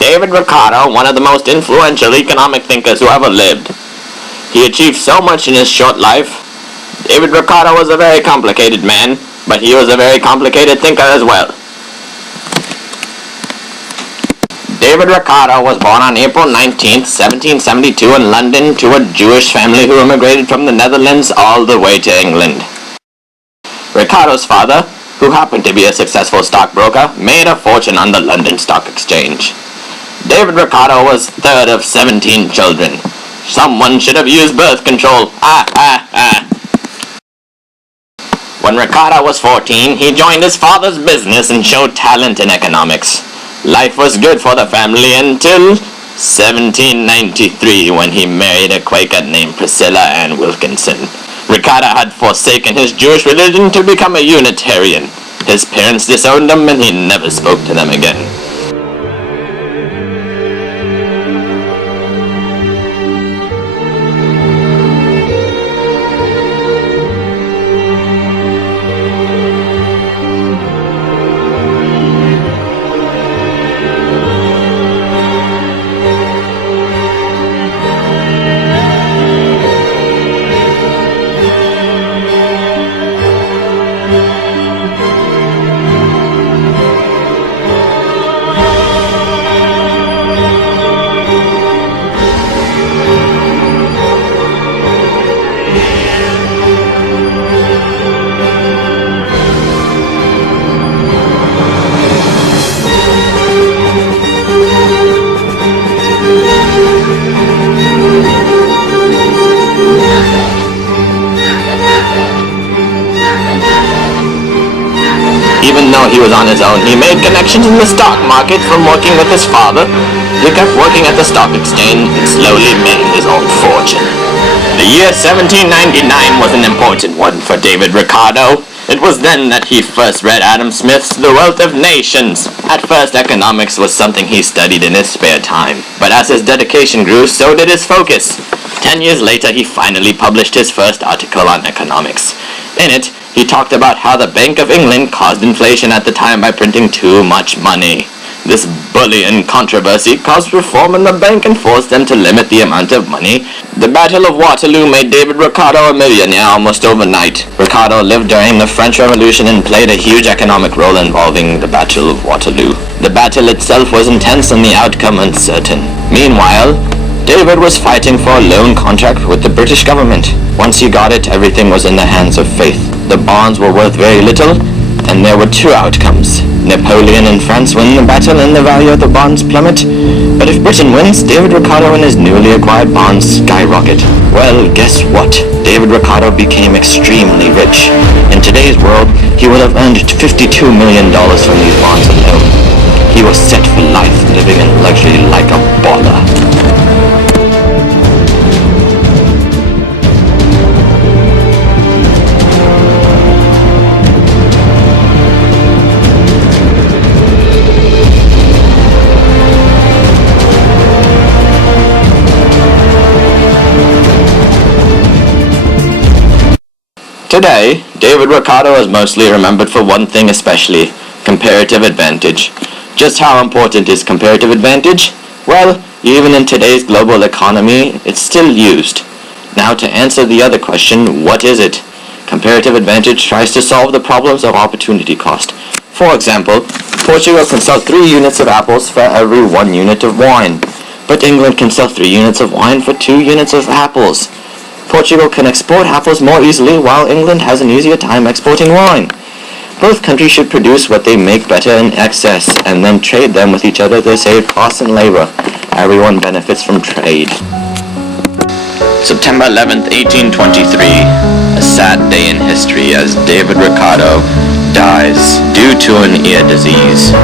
David Ricardo, one of the most influential economic thinkers who ever lived. He achieved so much in his short life. David Ricardo was a very complicated man, but he was a very complicated thinker as well. David Ricardo was born on April 19, 1772 in London to a Jewish family who immigrated from the Netherlands all the way to England. Ricardo's father, who happened to be a successful stockbroker, made a fortune on the London Stock Exchange. David Ricardo was third of 17 children. Someone should have used birth control. When Ricardo was 14, he joined his father's business and showed talent in economics. Life was good for the family until 1793, when he married a Quaker named Priscilla Ann Wilkinson. Ricardo had forsaken his Jewish religion to become a Unitarian. His parents disowned him and he never spoke to them again. Even though he was on his own, he made connections in the stock market from working with his father. He kept working at the stock exchange and slowly made his own fortune. The year 1799 was an important one for David Ricardo. It was then that he first read Adam Smith's The Wealth of Nations. At first, economics was something he studied in his spare time, but as his dedication grew, so did his focus. 10 years later, he finally published his first article on economics. In it, he talked about how the Bank of England caused inflation at the time by printing too much money. This bullion controversy caused reform in the bank and forced them to limit the amount of money. The Battle of Waterloo made David Ricardo a millionaire almost overnight. Ricardo lived during the French Revolution and played a huge economic role involving the Battle of Waterloo. The battle itself was intense and the outcome uncertain. Meanwhile, David was fighting for a loan contract with the British government. Once he got it, everything was in the hands of faith. The bonds were worth very little, and there were two outcomes. Napoleon and France win the battle and the value of the bonds plummet. But if Britain wins, David Ricardo and his newly acquired bonds skyrocket. Well, guess what? David Ricardo became extremely rich. In today's world, he would have earned $52 million from these bonds alone. He was set for life, living in luxury like a baller. Today, David Ricardo is mostly remembered for one thing especially, comparative advantage. Just how important is comparative advantage? Well, even in today's global economy, it's still used. Now to answer the other question, what is it? Comparative advantage tries to solve the problems of opportunity cost. For example, Portugal can sell 3 units of apples for every 1 unit of wine, but England can sell 3 units of wine for 2 units of apples. Portugal can export apples more easily, while England has an easier time exporting wine. Both countries should produce what they make better in excess, and then trade them with each other to save costs and labor. Everyone benefits from trade. September 11th, 1823. A sad day in history as David Ricardo dies due to an ear disease.